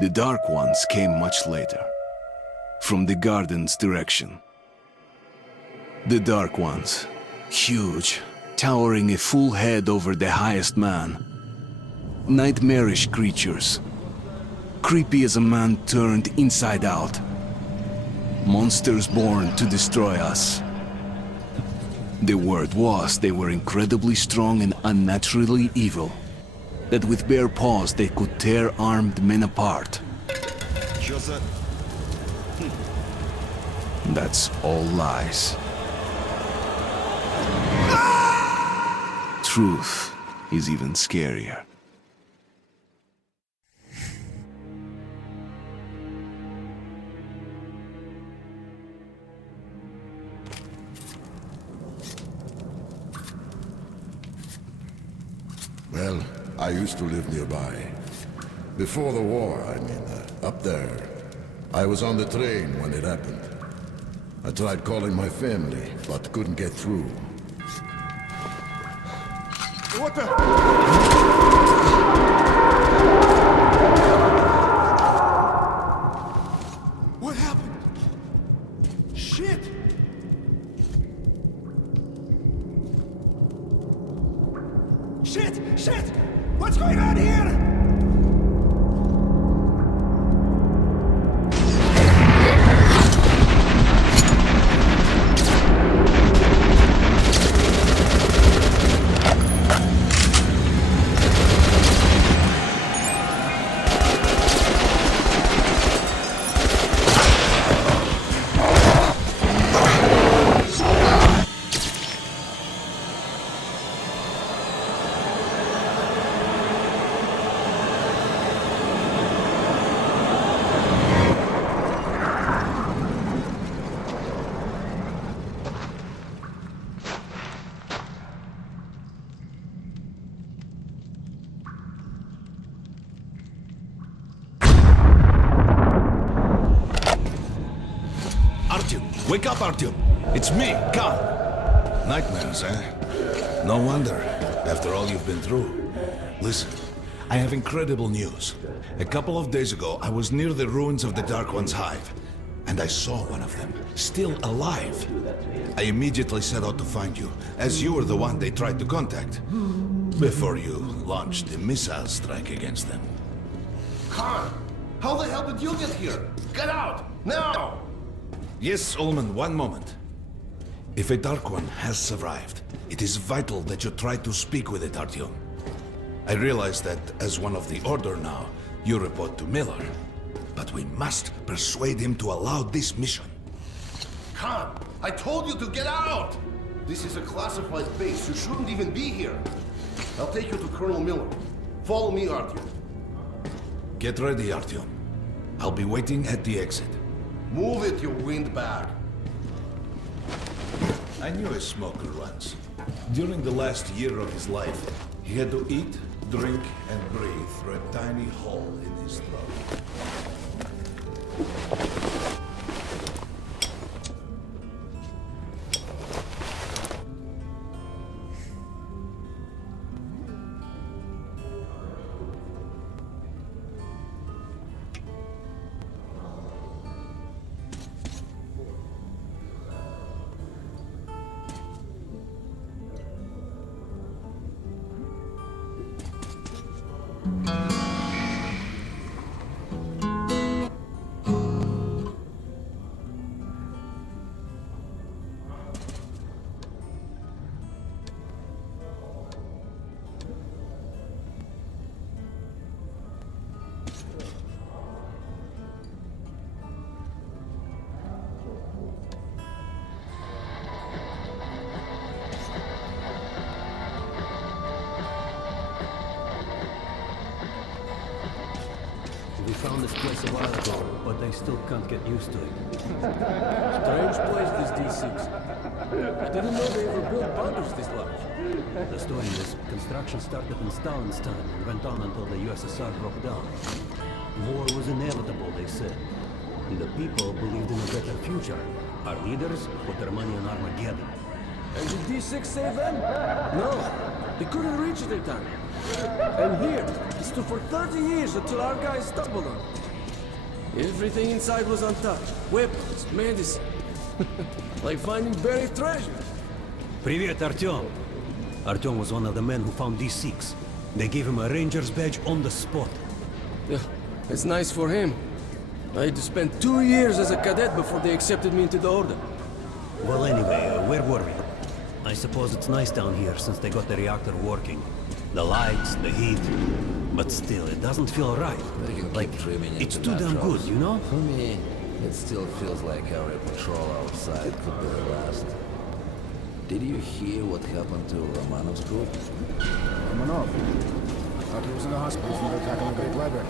The Dark Ones came much later, from the garden's direction. The Dark Ones, huge, towering a full head over the highest man. Nightmarish creatures, creepy as a man turned inside out. Monsters born to destroy us. The word was they were incredibly strong and unnaturally evil. That with bare paws they could tear armed men apart. That's all lies. Truth is even scarier. Well, I used to live nearby. Before the war, I mean, up there. I was on the train when it happened. I tried calling my family, but couldn't get through. What the? What happened? Shit! Shit! Shit! What's going on here? Wake up, Artyom! It's me, Khan! Nightmares, eh? No wonder, after all you've been through. Listen, I have incredible news. A couple of days ago, I was near the ruins of the Dark One's hive, and I saw one of them, still alive. I immediately set out to find you, as you were the one they tried to contact, before you launched a missile strike against them. Khan, how the hell did you get here? Get out, now! Yes, Ullman, one moment. If a Dark One has survived, it is vital that you try to speak with it, Artyom. I realize that, as one of the Order now, you report to Miller. But we must persuade him to allow this mission. Khan, I told you to get out! This is a classified base. You shouldn't even be here. I'll take you to Colonel Miller. Follow me, Artyom. Get ready, Artyom. I'll be waiting at the exit. Move it, you windbag. I knew a smoker once. During the last year of his life, he had to eat, drink, and breathe through a tiny hole in his throat. We found this place a while ago, but I still can't get used to it. Strange place, this D6. I didn't know they ever built bunkers this large. The story is, construction started in Stalin's time and went on until the USSR broke down. War was inevitable, they said. And the people believed in a better future. Our leaders put their money on Armageddon. And did D6 save them? No, they couldn't reach it in time. And here, it stood for 30 years until our guys stumbled on it. Everything inside was untouched. Weapons, medicine. Like finding buried treasure. Привет, Artyom. Artyom was one of the men who found D6. They gave him a ranger's badge on the spot. Yeah, it's nice for him. I had to spend 2 years as a cadet before they accepted me into the order. Well, anyway, where were we? I suppose it's nice down here since they got the reactor working. The lights, the heat. But still, it doesn't feel right. They can Like, keep trimming it's into too damn good, naturals. you know? For me, it still feels like every patrol outside could be the last. Did you hear what happened to Romanov's group? Romanov? I thought he was in the hospital from the attack on the Great Library.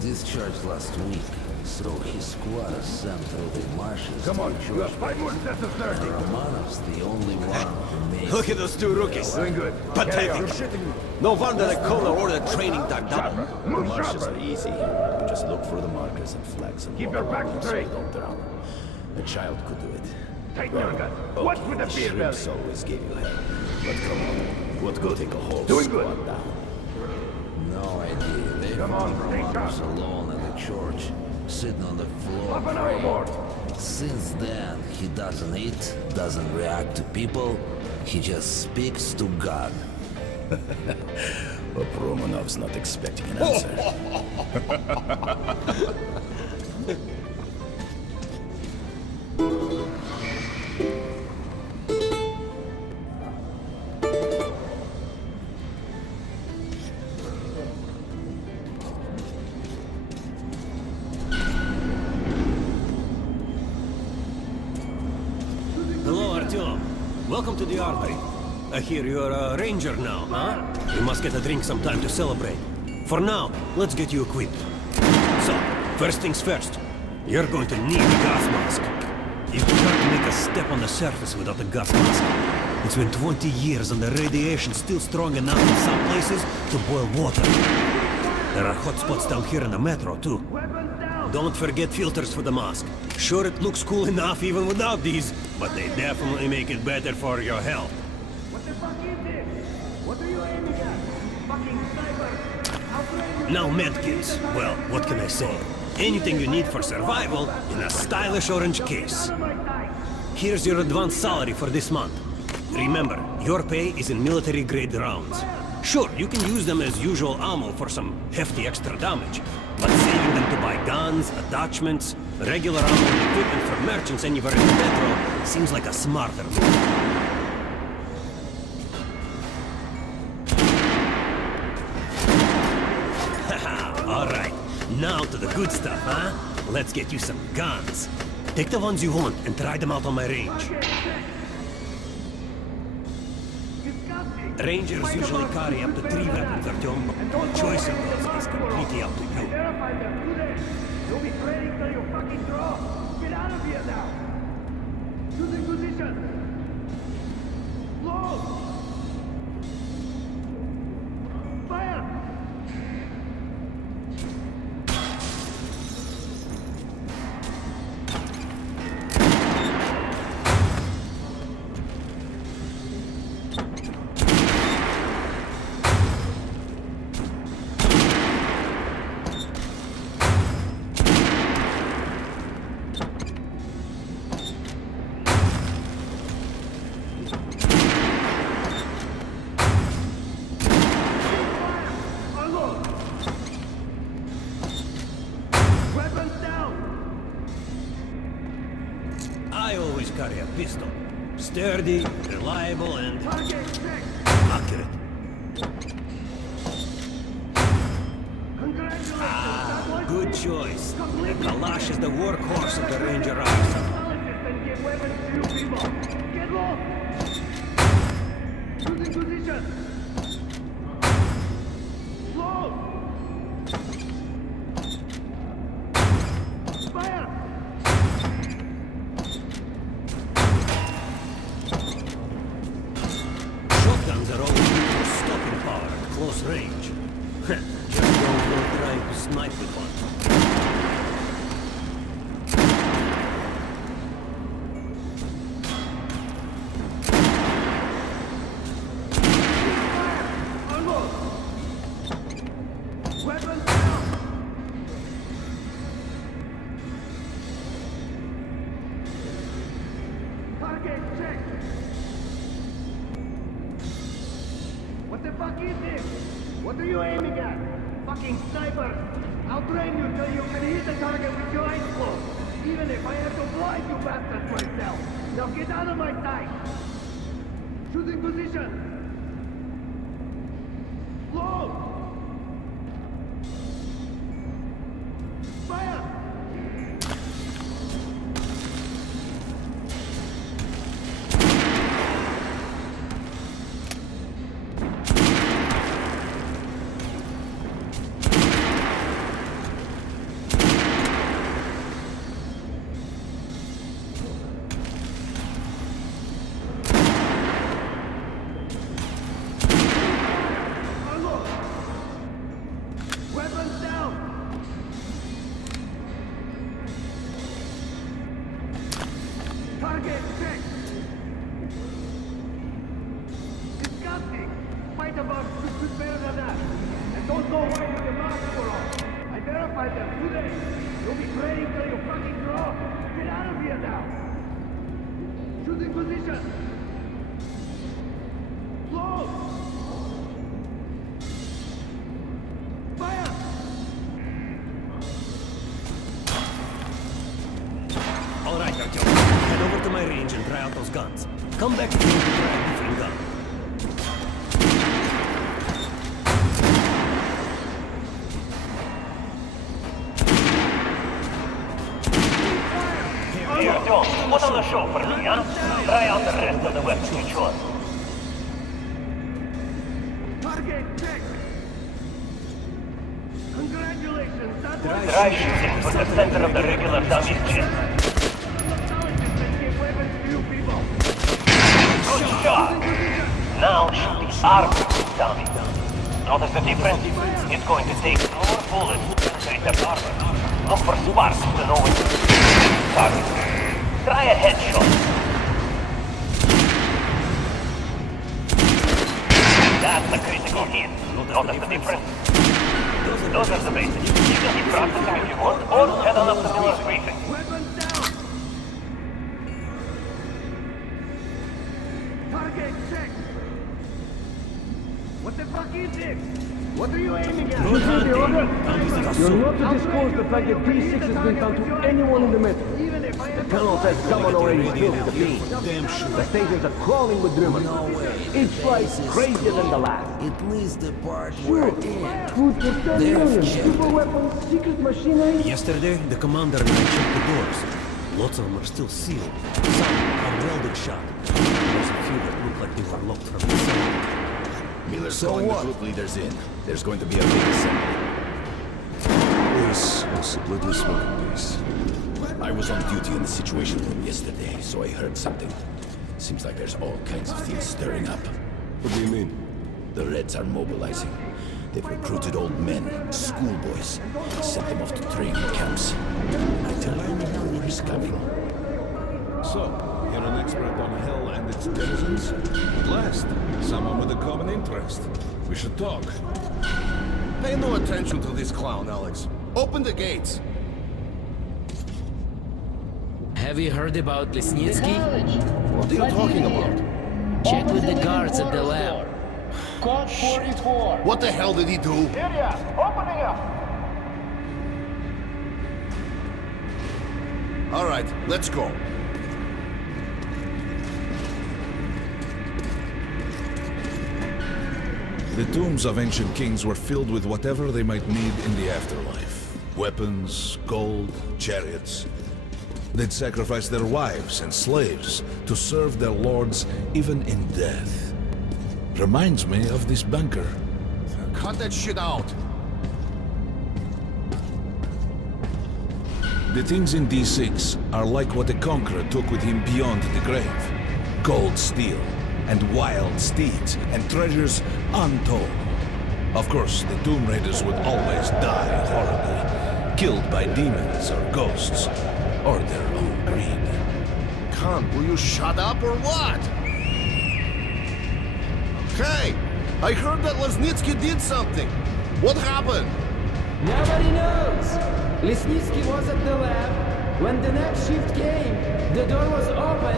Discharged last week, so his squad is sent through the marshes. Come on, to you have 5 more sets of 30. Romanov's the only one who made Look at those two rookies. Doing good. Pathetic. You're shitting me. No wonder the colonel ordered training done double. The marshes are Easy. You just look for the markers and flags and Keep walk your back along so straight. you don't drown. A child could do it. Tight your gun. Watch with the beer belly. Shrimps always give you hell. But come on, what good take a whole Doing squad good. down? no idea. They Come on, found stay Romanov's sharp. alone in the church, sitting on the floor Up and praying. overboard. Since then, he doesn't eat, doesn't react to people, he just speaks to God. But Romanov's not expecting an answer. Hello, Artyom. Welcome to the armory. I hear you're a ranger now, huh? We must get a drink sometime to celebrate. For now, let's get you equipped. So, first things first. You're going to need a gas mask. You can't make a step on the surface without a gas mask. It's been 20 years and the radiation's still strong enough in some places to boil water. There are hot spots down here in the metro, too. Don't forget filters for the mask. Sure, it looks cool enough even without these, but they definitely make it better for your health. What the fuck is this? What are you aiming at? Fucking sniper! Now medkits. Well, what can I say? Anything you need for survival in a stylish orange case. Here's your advance salary for this month. Remember, your pay is in military-grade rounds. Sure, you can use them as usual ammo for some hefty extra damage, but saving them to buy guns, attachments, regular ammo and equipment for merchants anywhere in the metro seems like a smarter move. Haha, alright. Now to the good stuff, huh? Let's get you some guns. Take the ones you want and try them out on my range. Rangers usually carry up to 3 weapons, Artyom. The choice of those is completely up to you. Verify them. Do this. You'll be training till you fucking draw. Get out of here now. Choosing position. Load. Fire. I always carry a pistol. Sturdy, reliable, and accurate. Good choice. The Kalash is the workhorse of the Ranger arsenal. Get low. Choosing position. Load. Fire. Shotguns are always good for stopping power at close range. Just don't go trying to snipe with one. Unload. Weapons down. Target check. What the fuck is this? What are you aiming at? Fucking sniper! I'll train you till you can hit the target with your eyes closed. Even if I have to blind you bastards myself. Now get out of my sight! Shooting position! Load! Fire! Unload! Weapons down! Target check! Disgusting! Fight above should better than that! And don't go away with your mouth full off! I verified them today! You'll be praying till you fucking draw! Get out of here now! Shooting position! Load! Fire! All right, Artyom. Head over to my range and try out those guns. Come back to me and try a different gun. Hey, Артем, put on the show for me, huh? Try out the rest of the weapons you chose. Target check! Congratulations, that was... Try shooting for the center of the regular dummy's chest. Acknowledgement and give weapons to you people! Good shot! Now shoot the armor, dummy. Notice the difference? It's going to take more bullets to penetrate the armor. Look for sparks to know when to target. Try a headshot. That's the critical hit. Notice the difference? Those are the basics. You can keep practicing if you want, or head on up to Miller's briefing. Weapons down! Target check! What the fuck is this? What are you aiming at? Good hunting. You're not to disclose the fact that D6 has been found to anyone in the metro. The colonel says someone already spilled the beans. Damn sure. The stations are crawling with rumors. No way. Each flight crazier than the last. At least the part Sure. we're in. Food for 10 They've million. checked Super weapons, secret machinery. Yesterday, the commander and I checked the doors. Lots of them are still sealed. Some are welded shut. There's a few that look like they were locked from inside. Miller's So calling what? the group leaders in. There's going to be a big assembly. This was a bloody smoking piece. I was on duty in the situation room yesterday, so I heard something. Seems like there's all kinds of things stirring up. What do you mean? The Reds are mobilizing. They've recruited old men, schoolboys, and sent them off to training camps. I tell you, war is coming. So, you're an expert on hell and its denizens? At last, someone with a common interest. We should talk. Pay no attention to this clown, Alex. Open the gates. Have you heard about Lesnitsky? What are you talking about? Check with the guards at the lab. Code 44. What the hell did he do? Area, opening up. All right, let's go. The tombs of ancient kings were filled with whatever they might need in the afterlife. Weapons, gold, chariots. They'd sacrifice their wives and slaves to serve their lords even in death. Reminds me of this bunker. Cut that shit out. The things in D6 are like what the Conqueror took with him beyond the grave. Gold steel, and wild steeds, and treasures untold. Of course, the Tomb Raiders would always die horribly, killed by demons or ghosts, or their own greed. Khan, will you shut up or what? Hey! I heard that Lesnitsky did something. What happened? Nobody knows. Lesnitsky was at the lab. When the next shift came, the door was open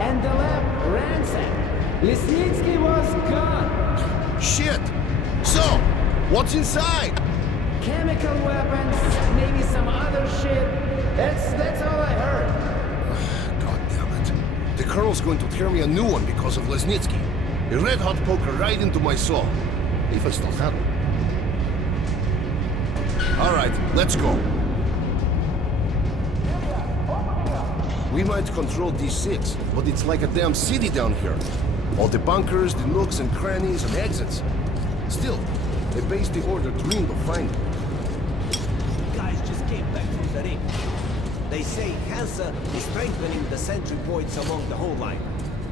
and the lab ransacked. Lesnitsky was gone. Shit! So, what's inside? Chemical weapons, maybe some other shit. That's all I heard. God damn it. The Colonel's going to tear me a new one because of Lesnitsky. A red-hot poker right into my soul. If I still have it. All right, let's go. We might control D6, but it's like a damn city down here. All the bunkers, the nooks and crannies and exits. Still, they based the order dreamed of finding. Guys just came back from the ring. They say Hansa is strengthening the sentry points along the whole line,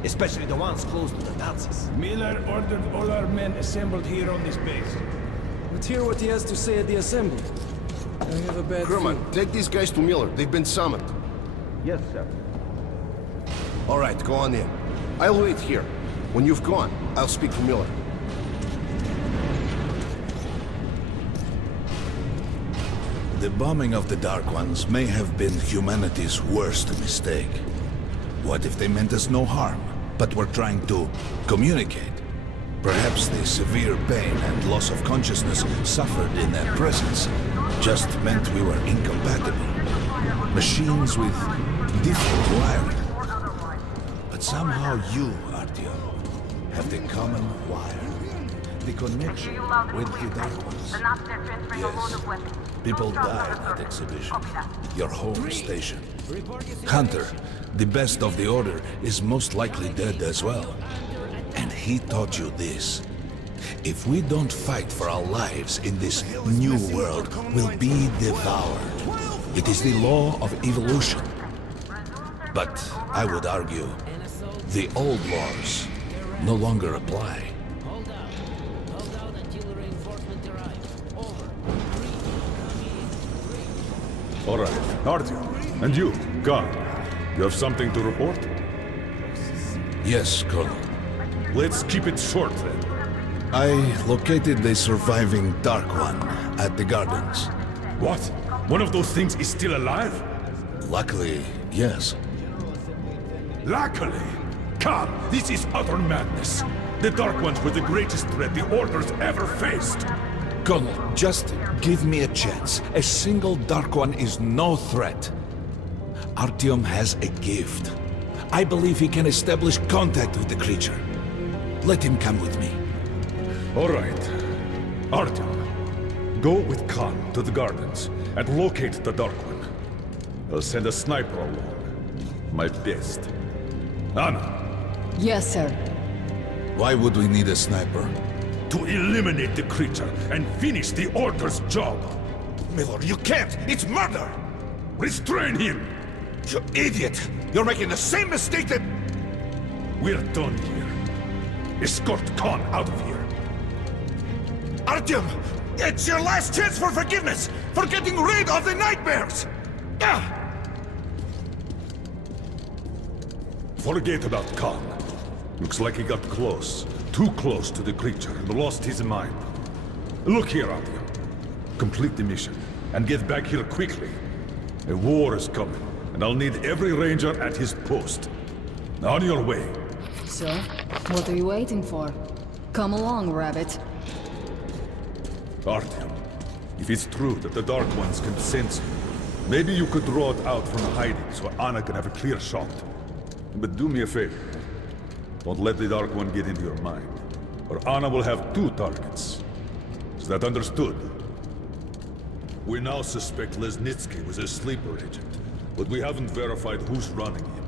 especially the ones close to the Nazis. Miller ordered all our men assembled here on this base. Let's hear what he has to say at the assembly. I have a bad Kerman, take these guys to Miller. They've been summoned. Yes, sir. All right, go on in. I'll wait here. When you've gone, I'll speak to Miller. The bombing of the Dark Ones may have been humanity's worst mistake. What if they meant us no harm, but were trying to communicate? Perhaps the severe pain and loss of consciousness suffered in their presence just meant we were incompatible. Machines with different wiring. But somehow you, Artyom, have the common wire. The connection with the Dark Ones. Yes. People died at exhibition. Your home station. Hunter, the best of the Order, is most likely dead as well. And he taught you this. If we don't fight for our lives in this new world, we'll be devoured. It is the law of evolution. But I would argue, the old laws no longer apply. Hold out until reinforcement arrives. Over. All right, Artyom, and you, Khan, you have something to report? Yes, Colonel. Let's keep it short, then. I located the surviving Dark One at the gardens. What? One of those things is still alive? Luckily, yes. Luckily? Khan, this is utter madness. The Dark Ones were the greatest threat the Order's ever faced. Colonel, just give me a chance. A single Dark One is no threat. Artyom has a gift. I believe he can establish contact with the creature. Let him come with me. All right. Artyom, go with Khan to the gardens and locate the Dark One. I'll send a sniper along. My best. Anna. Yes, sir. Why would we need a sniper? to eliminate the creature and finish the Order's job. Miller, you can't! It's murder! Restrain him! You idiot! You're making the same mistake that... We're done here. Escort Khan out of here. Artyom! It's your last chance for forgiveness! For getting rid of the nightmares! Forget about Khan. Looks like he got close. Too close to the creature and lost his mind. Look here, Artyom. Complete the mission and get back here quickly. A war is coming, and I'll need every ranger at his post. On your way. So, what are you waiting for? Come along, Rabbit. Artyom, if it's true that the Dark Ones can sense you, maybe you could draw it out from hiding so Anna can have a clear shot. But do me a favor. Don't let the Dark One get into your mind, or Anna will have 2 targets. Is that understood? We now suspect Lesnitsky was a sleeper agent, but we haven't verified who's running him.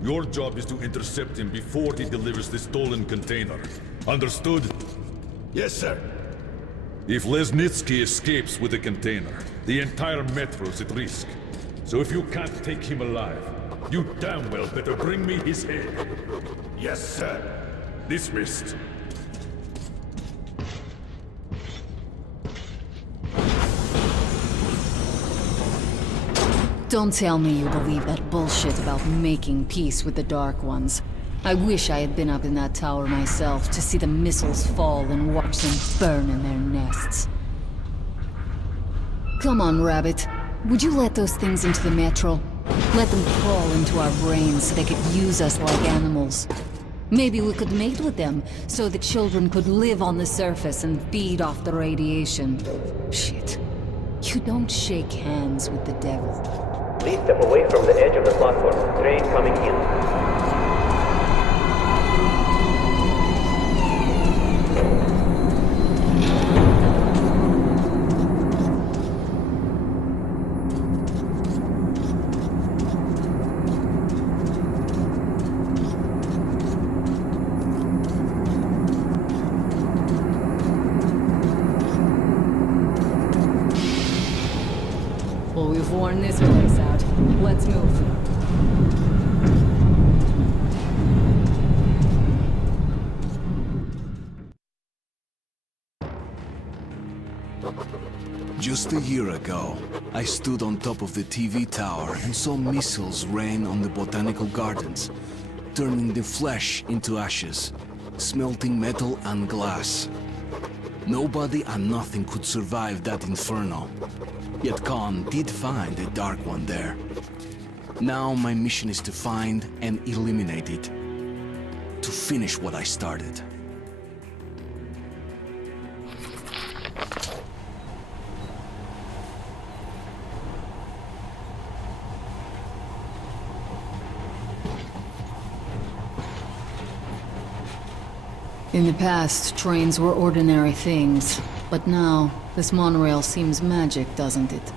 Your job is to intercept him before he delivers the stolen container. Understood? Yes, sir. If Lesnitsky escapes with the container, the entire metro's at risk. So if you can't take him alive, you damn well better bring me his head. Yes, sir. Dismissed. Don't tell me you believe that bullshit about making peace with the Dark Ones. I wish I had been up in that tower myself to see the missiles fall and watch them burn in their nests. Come on, Rabbit. Would you let those things into the metro? Let them crawl into our brains so they could use us like animals. Maybe we could mate with them, so the children could live on the surface and feed off the radiation. Shit. You don't shake hands with the devil. Please step away from the edge of the platform. Train coming in. Well, we've worn this place out. Let's move. Just a year ago, I stood on top of the TV tower and saw missiles rain on the botanical gardens, turning the flesh into ashes, smelting metal and glass. Nobody and nothing could survive that inferno. Yet Khan did find a Dark One there. Now my mission is to find and eliminate it. To finish what I started. In the past, trains were ordinary things. But now, this monorail seems magic, doesn't it?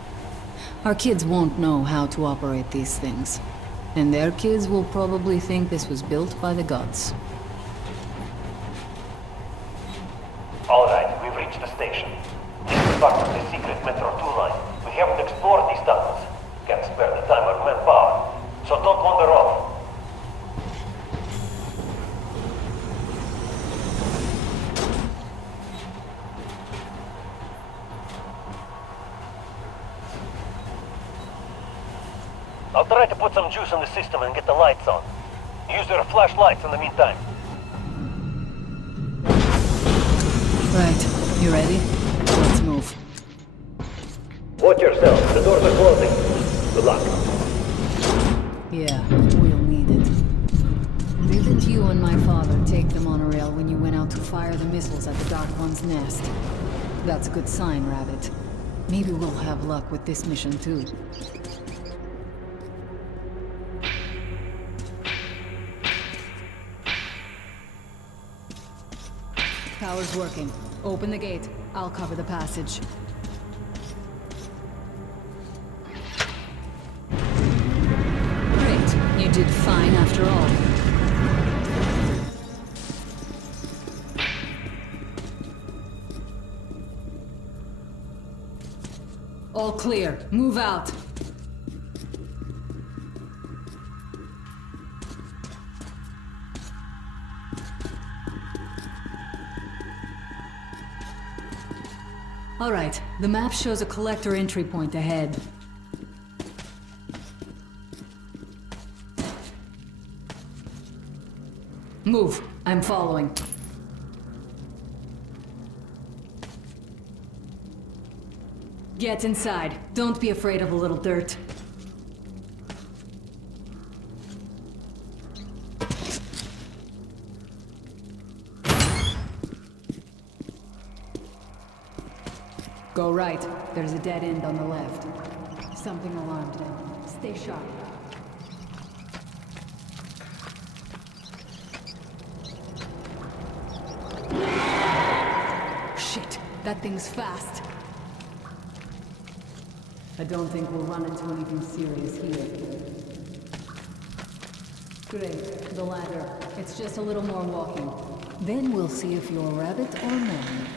Our kids won't know how to operate these things. And their kids will probably think this was built by the gods. Alright, we've reached the station. This is part of the secret Metro 2 line. We haven't explored these tunnels. Can't spare the time or manpower. So don't wander off. I'll try to put some juice in the system and get the lights on. Use your flashlights in the meantime. Right, you ready? Let's move. Watch yourself, the doors are closing. Good luck. Yeah, we'll need it. Didn't you and my father take the monorail when you went out to fire the missiles at the Dark One's nest? That's a good sign, Rabbit. Maybe we'll have luck with this mission too. Power's working. Open the gate. I'll cover the passage. Great. You did fine after all. All clear. Move out. All right, the map shows a collector entry point ahead. Move. I'm following. Get inside. Don't be afraid of a little dirt. Go right. There's a dead end on the left. Something alarmed them. Stay sharp. Shit, that thing's fast. I don't think we'll run into anything serious here. Great, the ladder. It's just a little more walking. Then we'll see if you're a rabbit or man.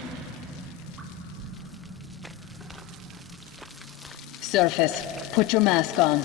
Surface. Put your mask on.